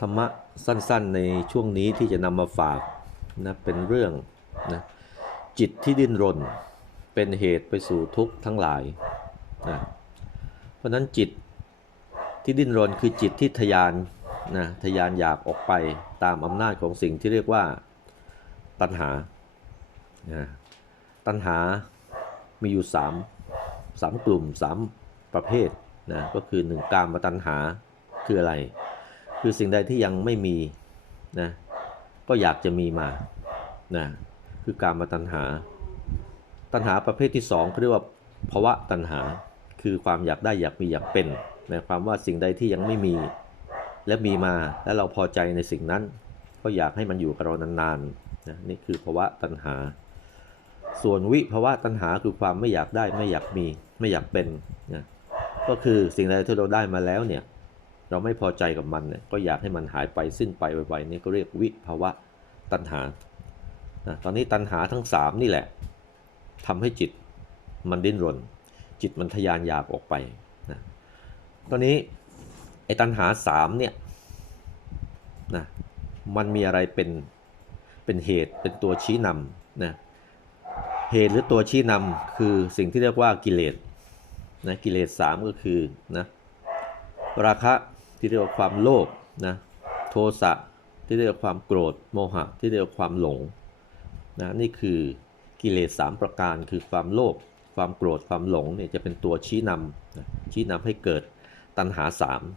ธรรมะสั้นๆในช่วงนี้ที่จะนำมาฝากนะเป็นเรื่องนะจิตที่ดิ้นรนเป็นเหตุไปสู่ทุกข์ทั้งหลายนะเพราะนั้นจิตที่ดิ้นรนคือจิตที่ทะยานนะทะยานอยากออกไปตามอำนาจของสิ่งที่เรียกว่าตัณหานะตัณหามีอยู่3 3กลุ่ม 3 ประเภทนะก็คือหนึ่งกามตัณหาคืออะไร คือสิ่งใดที่ยังไม่มีนะก็อยากจะมีมานะคือการมาตัณหา ตัณหาประเภทที่สองเขาเรียกว่าภาวะตัณหา คือความอยากได้อยากมีอยากเป็นหมายความว่าสิ่งใดที่ยังไม่มีและมีมาและเราพอใจในสิ่งนั้น ก็อยากให้มันอยู่กับเรานานๆนะนี่คือภาวะตัณหา ส่วนวิภาวะตัณหาคือความไม่อยากได้ไม่อยากมีไม่อยากเป็นนะก็คือสิ่งใดที่เราได้มาแล้วเนี่ย เราไม่พอใจกับมันเนี่ยก็อยากให้มันหายไปสิ้นไปไวๆนี่ก็เรียกวิภาวะตัณหานะตอนนี้ตัณหาทั้ง 3 นี่แหละทำให้จิตมันดิ้นรน จิตมันทะยานอยากออกไปนะตอนนี้ไอ้ตัณหา3เนี่ยนะมันมีอะไรเป็นเป็นเหตุเป็นตัวชี้นำนะเหตุหรือตัวชี้นำคือสิ่งที่เรียกว่ากิเลสนะกิเลส3ก็คือนะราคะ ที่เรียกว่าความโลภนะโทสะที่เรียกว่าความโกรธโมหะ ที่เรียกว่าความหลงนะนี่คือกิเลส3ประการคือความโลภความโกรธความหลงเนี่ยจะเป็นตัวชี้นำนะชี้นำให้เกิดตัณหา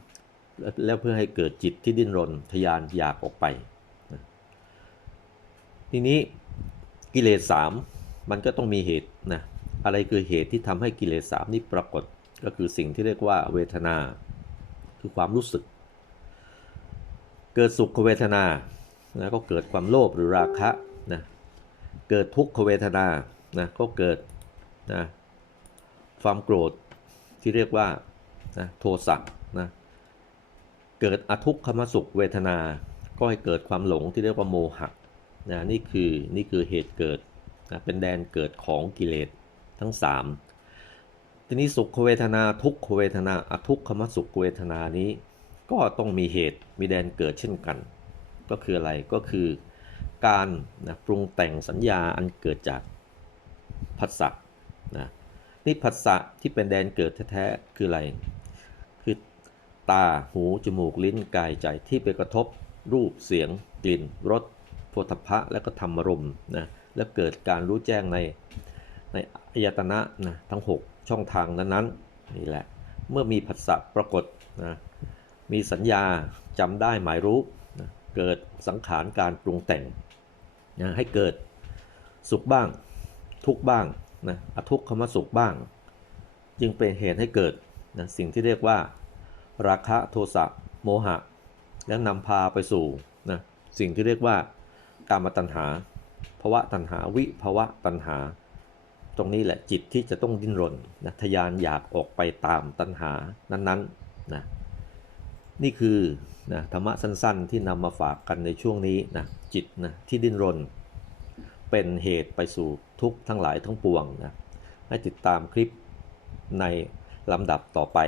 3แล้วแล้วเพื่อให้เกิดจิตที่ดิ้นรนทยานอยากออกไปนะทีนี้กิเลส3มันก็ต้องมีเหตุนะอะไรคือเหตุที่ทำให้กิเลส3นี้ปรากฏก็คือสิ่งที่เรียกว่าเวทนา คือความรู้สึก เกิดสุขเวทนานะก็เกิดความโลภหรือราคะนะเกิดทุกขเวทนานะก็เกิดนะความโกรธที่เรียกว่านะโทสะนะเกิดอทุกขมสุขเวทนา ก็ให้เกิดความหลงที่เรียกว่าโมหะนะนี่คือนี่คือเหตุเกิดนะเป็นแดนเกิดของกิเลสทั้ง3 ทีนี้สุขเวทนาทุกขเวทนาอทุกขมสุขเวทนานี้ ก็ต้องมีเหตุมีแดนเกิดเช่นกัน ก็คืออะไรก็คือการนะปรุงแต่งสัญญาอันเกิดจากผัสสะนะนี่ผัสสะที่เป็นแดนเกิดแท้ๆคืออะไร คือตาหูจมูกลิ้นกายใจที่ไปกระทบรูปเสียง กลิ่นรสโผฏฐัพะและก็ธรรมรมนะแล้วเกิดการรู้แจ้งในในอายตนะนะทั้ง 6ช่องทางนั้นๆนี่แหละ เมื่อมีผัสสะปรากฏนะมีสัญญาจำได้หมายรู้นะเกิดสังขารการปรุงแต่งนะให้เกิดสุขบ้าง ทุกบ้างนะอทุกขมสุขบ้าง จึงเป็นเหตุให้เกิดนะสิ่งที่เรียกว่า ราคะโทสะโมหะ แล้วนำพาไปสู่นะสิ่งที่เรียกว่ากามตัณหาภวะตัณหาวิภวะตัณหา ตรงนี้แหละจิตที่จะต้องดิ้นรนนะทยานอยากออกไปตามตัณหานั้นๆนะนี่คือนะธรรมะสั้นๆ ที่นำมาฝากกันในช่วงนี้นะจิตนะที่ดิ้นรน เป็นเหตุไปสู่ทุกข์ทั้งหลายทั้งปวงนะให้ติดตามคลิปในลำดับต่อไป